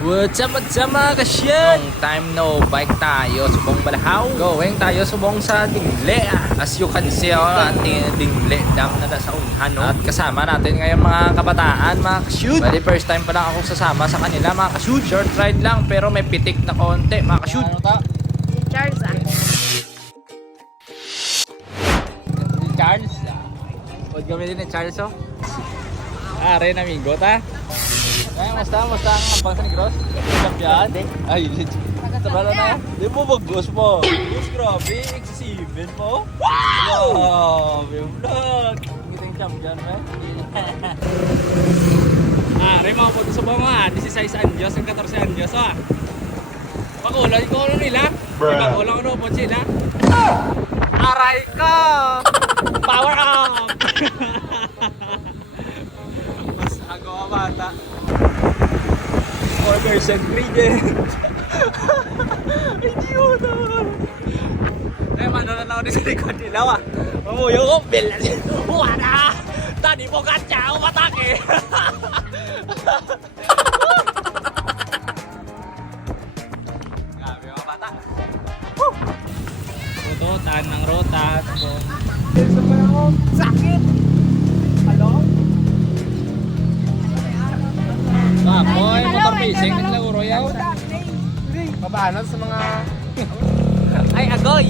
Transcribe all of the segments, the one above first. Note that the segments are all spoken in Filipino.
What's up mga kasyan? Long time no bike tayo, subong balahaw. Going tayo subong sa Dingle. As you can see, ating Dingle dam na sa unhan. No? At kasama natin ngayon mga kabataan, mga kashoot. Bali first time pa lang akong sasama sa kanila mga kashoot. Short ride lang pero may pitik na konti mga kashoot. Si Charles Charles. Huwag kami din ni Charles oh. Ren amigo ta. Ay, musta ang ampang sa Negros? Champion? Ay, tabala na. Di mo bagos po. Yes, grabe. Excessive po. Wow! May vlog. Kita yung champion ba? Rin mga po sa mga 16 anyos, ang 14 anyos Pakulan ko ano nila. Pakulan ko po sila. Aray ko! Power up! Mas agaw bata. Orders ingredient. Idiota! Eh, manonood ako din sa likod nila Mamuyo ko, bilan. Wala! Tadi mo kacha, umatake! Grabe mga bata. Rutan ng rutan. Sakit! Hello? Boy, motor racing naglaro yaw. Pabanat sa mga Ay, agoy!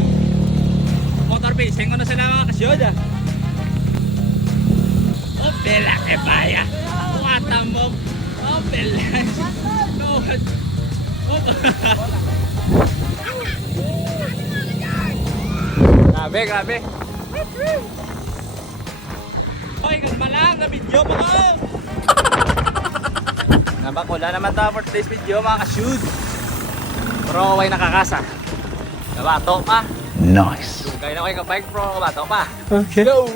Motor racing ko na sila mga kasyoda. Oh, bela ke baya. Wata mo. Oh, bela. Grabe. Hoy, kalma lang. Na-video pa ka. Nabakula naman tayo for today's video mga kashoot. Pero away nakakasa. Kabato pa. nice. Gaya na ko yung bike pro, kabato pa. Okay. Go!